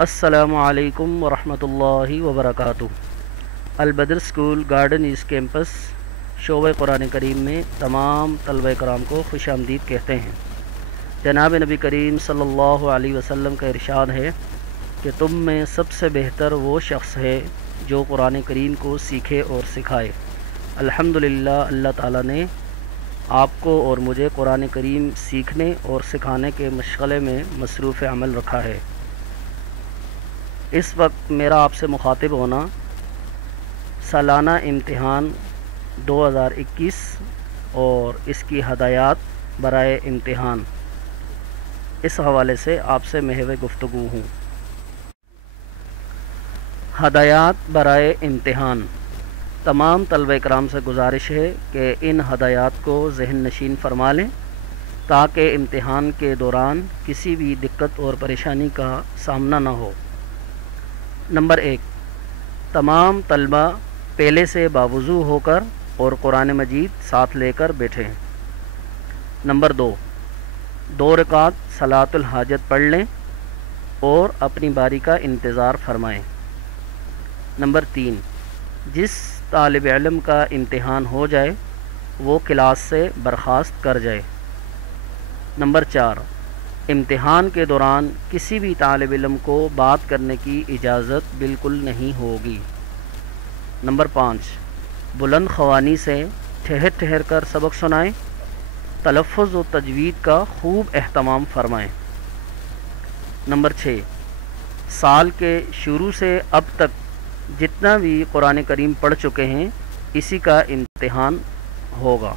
السلام علیکم ورحمۃ اللہ وبرکاتہ۔ البدر اسکول گارڈن ایسٹ کیمپس شعبہ قرآن کریم میں تمام طلبہ کرام کو خوش آمدید کہتے ہیں۔ جناب نبی کریم صلی اللہ علیہ وسلم کا ارشاد ہے کہ تم میں سب سے بہتر وہ شخص ہے جو قرآن کریم کو سیکھے اور سکھائے۔ الحمدللہ اللہ تعالیٰ نے آپ کو اور مجھے قرآن کریم سیکھنے اور سکھانے کے مشغلے میں مصروف عمل رکھا ہے۔ اس وقت میرا آپ سے مخاطب ہونا سالانہ امتحان 2021 اور اس کی ہدایات برائے امتحان، اس حوالے سے آپ سے محو گفتگو ہوں۔ ہدایات برائے امتحان۔ تمام طلبہ کرام سے گزارش ہے کہ ان ہدایات کو ذہن نشین فرما لیں تاکہ امتحان کے دوران کسی بھی دقت اور پریشانی کا سامنا نہ ہو۔ نمبر 1، تمام طلبہ پہلے سے باوضو ہو کر اور قرآن مجید ساتھ لے کر بیٹھیں۔ نمبر 2، 2 رکعت صلاۃ الحاجت پڑھ لیں اور اپنی باری کا انتظار فرمائیں۔ نمبر 3، جس طالب علم کا امتحان ہو جائے وہ کلاس سے برخاست کر جائے۔ نمبر 4، امتحان کے دوران کسی بھی طالب علم کو بات کرنے کی اجازت بالکل نہیں ہوگی۔ نمبر 5، بلند خوانی سے ٹھہر ٹھہر کر سبق سنائیں، تلفظ و تجوید کا خوب اہتمام فرمائیں۔ نمبر 6، سال کے شروع سے اب تک جتنا بھی قرآن کریم پڑھ چکے ہیں اسی کا امتحان ہوگا۔